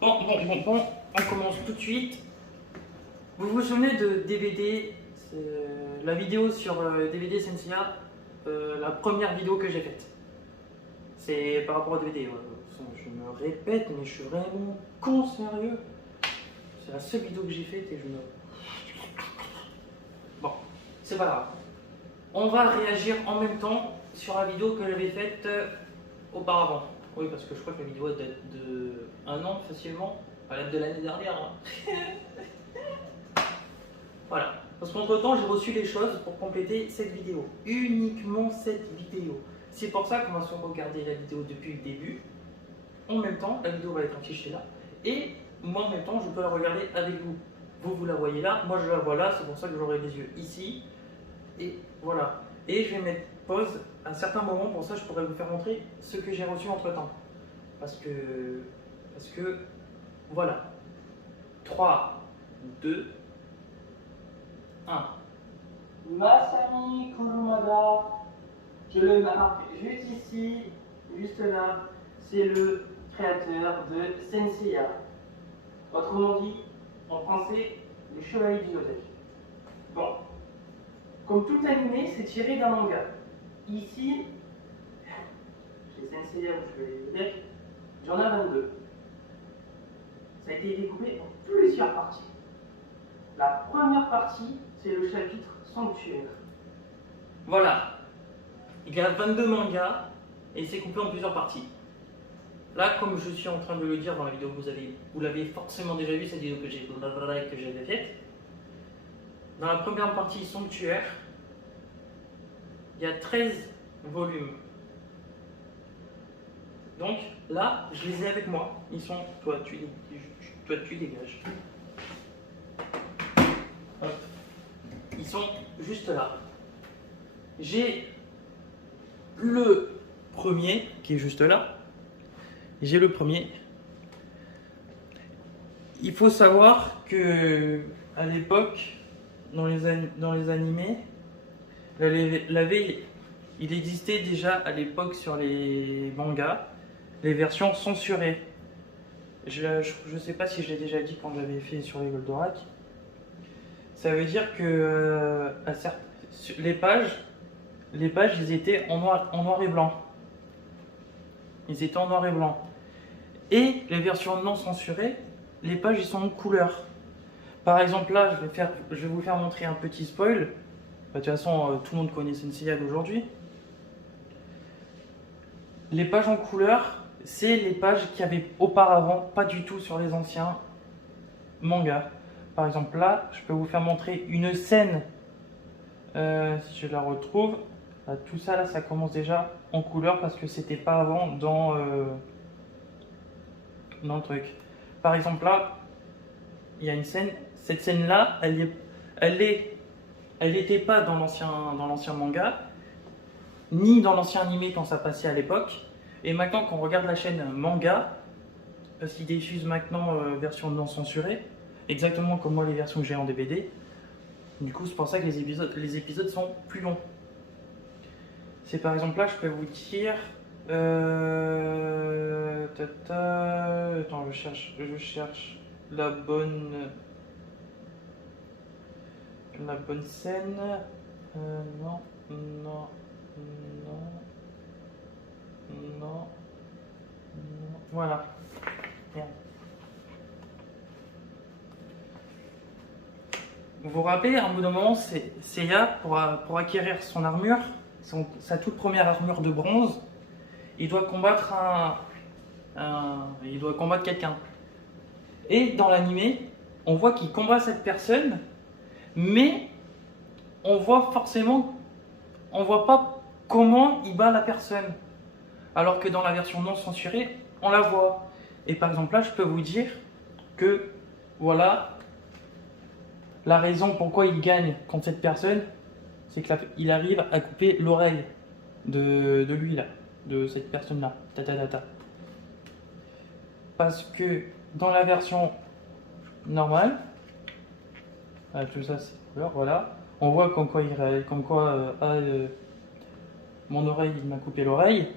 Bon, on commence tout de suite. Vous vous souvenez de DVD, la vidéo sur DVD Senseiya, la première vidéo que j'ai faite. C'est par rapport au DVD. Je me répète, mais je suis vraiment con sérieux. C'est la seule vidéo que j'ai faite et je me... Bon, c'est pas grave. On va réagir en même temps sur la vidéo que j'avais faite auparavant. Oui, parce que je crois que la vidéo date de 1 an facilement. Elle date de l'année dernière. Hein. Voilà. Parce qu'entre temps, j'ai reçu les choses pour compléter cette vidéo. Uniquement cette vidéo. C'est pour ça qu'on va se regarder la vidéo depuis le début. En même temps, la vidéo va être affichée là. Et moi, en même temps, je peux la regarder avec vous. Vous la voyez là. Moi, je la vois là. C'est pour ça que j'aurai les yeux ici. Et voilà. Et je vais mettre pause à certains moments. Pour ça, je pourrais vous faire montrer ce que j'ai reçu entre temps. Parce que voilà. 3, 2, 1. Masami Kurumada, je le marque juste ici, juste là, c'est le créateur de Senseiya. Autrement dit, en français, les Chevaliers du Zodiaque. Bon, comme tout animé, c'est tiré d'un manga. Ici, chez Senseiya ou Chevaliers du Zodiaque, j'en ai 22. Ça a été découpé en plusieurs parties. La première partie, c'est le chapitre Sanctuaire. Voilà. Il y a 22 mangas et c'est coupé en plusieurs parties. Là, comme je suis en train de le dire dans la vidéo que vous l'avez forcément déjà vu, cette vidéo que j'avais faite. Dans la première partie Sanctuaire, il y a 13 volumes. Donc là, je les ai avec moi. Ils sont... Toi, tu dégages. Hop. Ils sont juste là. J'ai le premier qui est juste là. J'ai le premier. Il faut savoir que à l'époque, dans les animés, il existait déjà à l'époque sur les mangas les versions censurées. Je ne sais pas si je l'ai déjà dit quand j'avais fait sur les Goldorak. Ça veut dire que les pages, ils étaient en noir et blanc. Ils étaient en noir et blanc. Et les versions non censurées, les pages ils sont en couleur. Par exemple là, je vais vous faire montrer un petit spoil. De toute façon, tout le monde connaît Senseiya d'aujourd'hui. Les pages en couleur, c'est les pages qu'il y avait auparavant, pas du tout sur les anciens mangas. Par exemple là, je peux vous faire montrer une scène. Si je la retrouve, tout ça là, ça commence déjà en couleur parce que c'était pas avant dans le truc. Par exemple là, il y a une scène. Cette scène là, elle n'était pas dans l'ancien manga, ni dans l'ancien animé quand ça passait à l'époque. Et maintenant, quand on regarde la chaîne manga, parce qu'ils diffusent maintenant version non censurée, exactement comme moi les versions que j'ai en DVD. Du coup, c'est pour ça que les épisodes sont plus longs. C'est par exemple là, je peux vous dire. Attends, je cherche la bonne scène. Non, non, non, non, non. Voilà. Merde. Vous vous rappelez, à un bout d'un moment, Seiya, pour acquérir son armure, sa toute première armure de bronze, il doit combattre quelqu'un. Et dans l'animé, on voit qu'il combat cette personne, mais on voit pas comment il bat la personne. Alors que dans la version non censurée, on la voit. Et par exemple là, je peux vous dire que voilà la raison pourquoi il gagne contre cette personne, c'est qu'il arrive à couper l'oreille de lui là, de cette personne là. Parce que dans la version normale, tout ça c'est couleur, voilà, on voit comme quoi mon oreille, il m'a coupé l'oreille.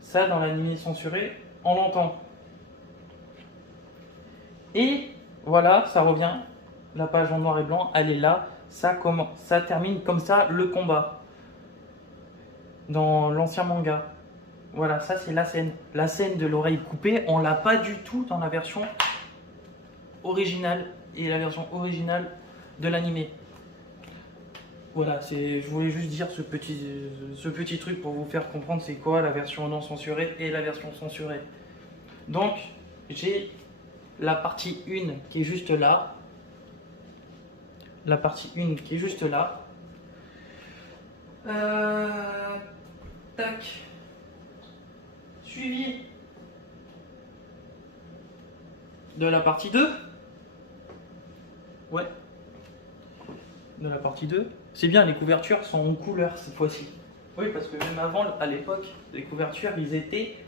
Ça, dans l'anime censuré, on l'entend. Et voilà, ça revient. La page en noir et blanc, elle est là. Ça termine comme ça le combat. Dans l'ancien manga. Voilà, ça c'est la scène. La scène de l'oreille coupée, on l'a pas du tout dans la version originale et la version originale de l'animé. Voilà, je voulais juste dire ce petit truc pour vous faire comprendre c'est quoi la version non censurée et la version censurée. Donc, j'ai la partie 1 qui est juste là. La partie 1 qui est juste là. Tac. Suivi de la partie 2. Ouais. De la partie 2. C'est bien, les couvertures sont en couleur cette fois-ci. Oui, parce que même avant, à l'époque, les couvertures, ils étaient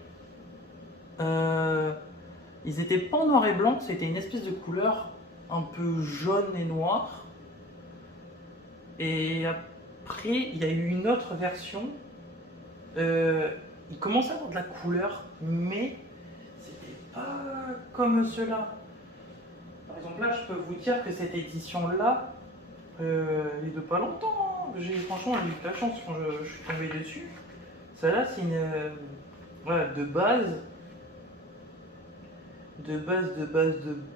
pas en noir et blanc, c'était une espèce de couleur un peu jaune et noir. Et après, il y a eu une autre version. Il commençait à avoir de la couleur, mais c'était pas comme cela. Par exemple, là, je peux vous dire que cette édition-là, il est de pas longtemps. Franchement, j'ai eu de la chance quand je suis tombé dessus. Celle-là, c'est une. Voilà, de base. De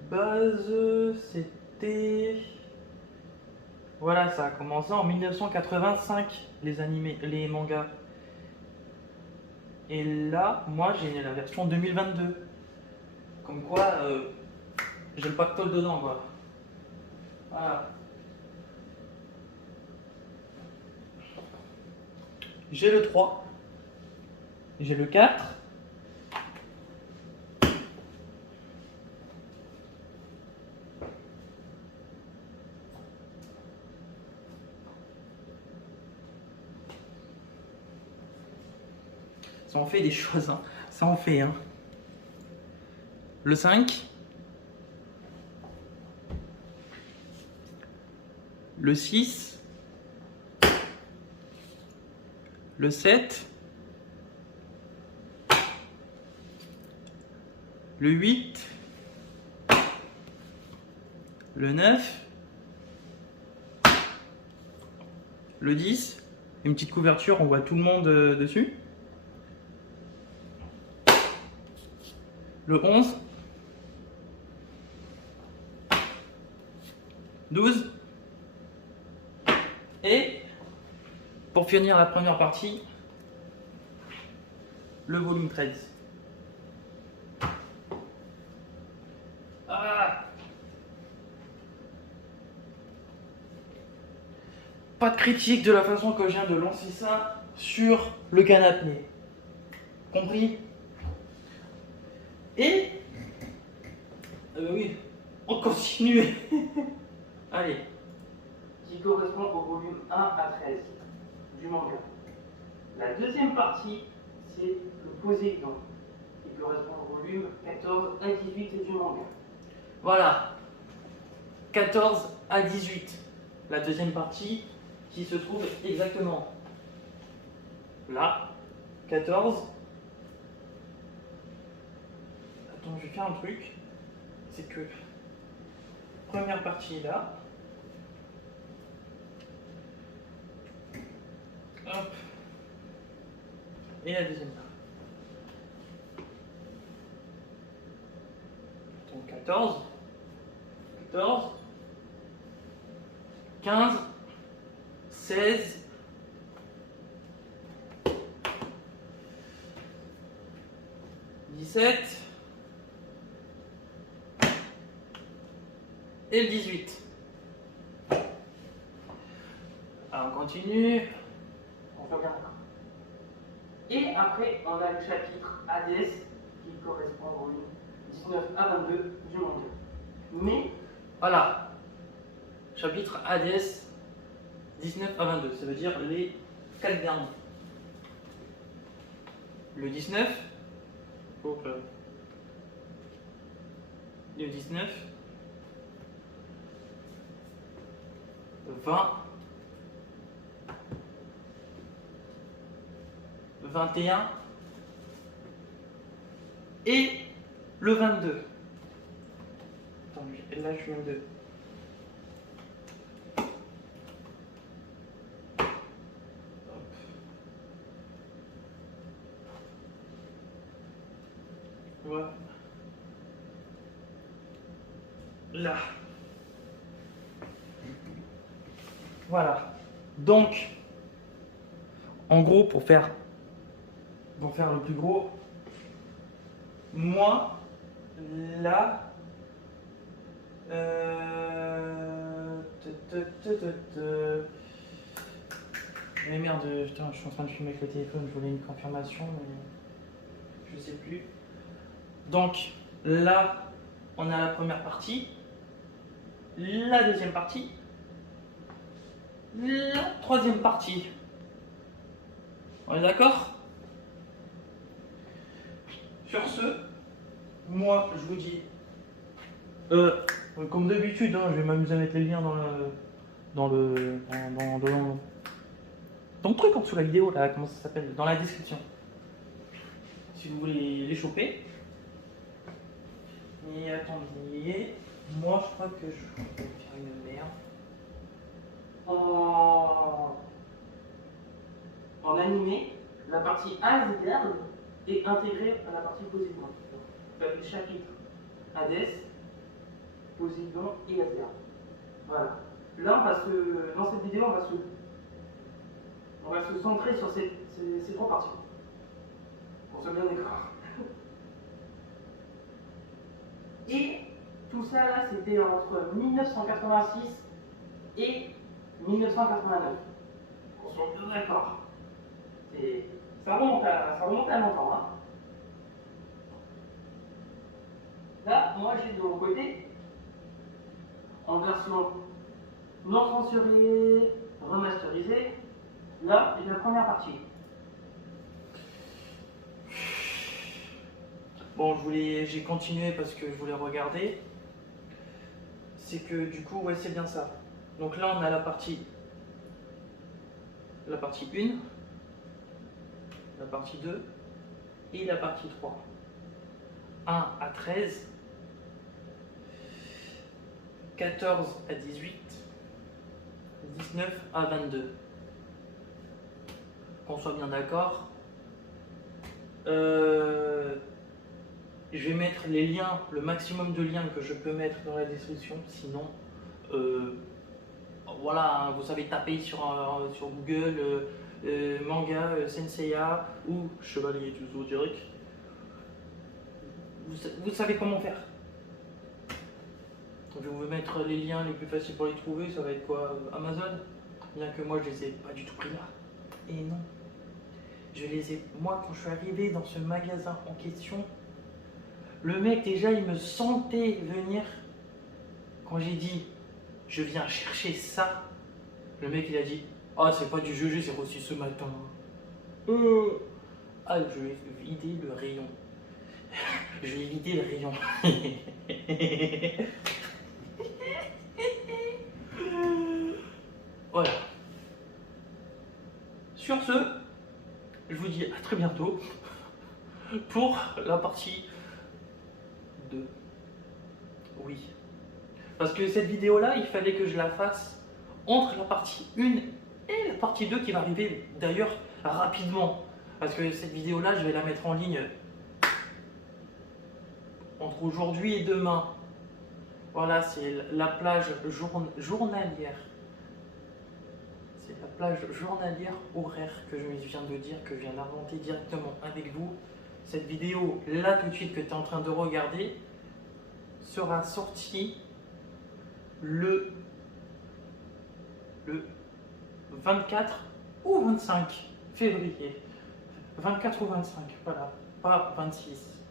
base, c'était. Voilà, ça a commencé en 1985, les mangas. Et là, moi, j'ai la version 2022. Comme quoi, j'ai le pactole dedans, quoi. Voilà. J'ai le 3. J'ai le 4. Ça en fait des choses, hein. Ça en fait, hein. Le 5. Le 6. Le 7. Le 8. Le 9. Le 10. Une petite couverture, on voit tout le monde dessus. Le 11. 12. Et pour finir la première partie, le volume 13. Ah, pas de critique de la façon que je viens de lancer ça sur le canapé. Compris? Et oui, on continue. Allez. Qui correspond au volume 1 à 13 du manga. La deuxième partie, c'est le Poséidon, qui correspond au volume 14 à 18 du manga. Voilà. 14 à 18. La deuxième partie qui se trouve exactement là. 14. Attends, je vais faire un truc. C'est que première partie là. Hop. Et la deuxième là. Donc 14. 14. 15. 16. 17. Et le 18. Alors on continue. On fait bien d'accord. Et après, on a le chapitre Hades, qui correspond au volume 19 à 22 du manga. Mais, Voilà. Chapitre Hades 19 à 22. Ça veut dire les 4 derniers. Le 19. Hop là. Le 19. 20. 21 et le 22. Et là, je viens de... Voilà. Là. Voilà. Donc, en gros, pour faire le plus gros, moi, là, mais merde, putain, je suis en train de filmer avec le téléphone, je voulais une confirmation, mais je sais plus. Donc, là, on a la première partie, la deuxième partie, la troisième partie. On est d'accord? Sur ce, moi, je vous dis, comme d'habitude, hein, je vais m'amuser à mettre les liens dans le truc en dessous de la vidéo, là, comment ça s'appelle? Dans la description. Si vous voulez les choper. Et attendez, moi je crois que je vais faire une merde. En animé, la partie Asgard est intégrée à la partie Poséidon. Donc, les chapitres Hadès, Poséidon et Asgard. Voilà. Là, dans cette vidéo, on va se centrer sur ces trois parties. On soit bien d'accord. Et tout ça là, c'était entre 1986 et 1989. On soit bien d'accord. Ça remonte à longtemps. Hein. Là, moi j'ai de mon côté, en version non censurée, remasterisée, là, j'ai la première partie. Bon, j'ai continué parce que je voulais regarder. C'est que du coup, ouais, c'est bien ça. Donc là, on a la partie 1, la partie 2 et la partie 3. 1 à 13, 14 à 18, 19 à 22. Qu'on soit bien d'accord. Je vais mettre les liens, le maximum de liens que je peux mettre dans la description, sinon, voilà, hein, vous savez taper sur Google manga Senseiya ou Chevalier du Zodiac. Vous savez comment faire. Je vais vous mettre les liens les plus faciles pour les trouver, ça va être quoi? Amazon? Bien que moi je les ai pas du tout pris là. Et non. Je les ai, moi quand je suis arrivé dans ce magasin en question, le mec déjà il me sentait venir. Quand j'ai dit je viens chercher ça, le mec il a dit ah c'est pas du jeu, j'ai reçu ce matin. Ah je vais vider le rayon. Je vais vider le rayon. Voilà. Sur ce, je vous dis à très bientôt pour la partie 2. Oui. Parce que cette vidéo-là, il fallait que je la fasse entre la partie 1 et la partie 2 qui va arriver d'ailleurs rapidement. Parce que cette vidéo-là, je vais la mettre en ligne entre aujourd'hui et demain. Voilà, c'est la plage journalière. C'est la plage journalière horaire que je viens de dire, que je viens d'inventer directement avec vous. Cette vidéo, là tout de suite, que tu es en train de regarder, sera sortie le 24 ou 25 février. 24 ou 25, voilà, pas 26.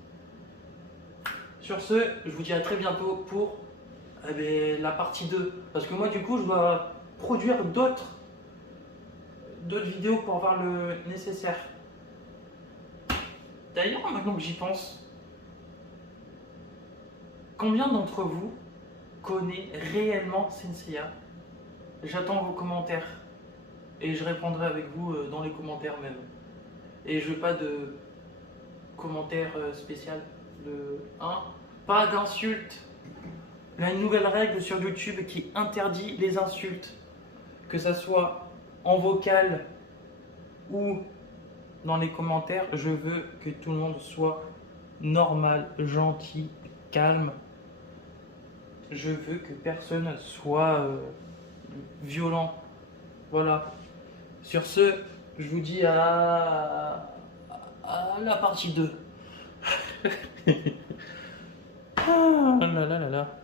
Sur ce, je vous dis à très bientôt pour la partie 2. Parce que moi, du coup, je dois produire d'autres vidéos pour avoir le nécessaire. D'ailleurs, maintenant que j'y pense, combien d'entre vous connaît réellement Senseiya? J'attends vos commentaires et je répondrai avec vous dans les commentaires même. Et je veux pas de commentaires spécial de 1, pas d'insultes Il y a une nouvelle règle sur YouTube qui interdit les insultes, que ça soit en vocal ou dans les commentaires. Je veux que tout le monde soit normal, gentil, calme. Je veux que personne soit violent. Voilà. Sur ce, je vous dis à la partie 2. Ah là là là là.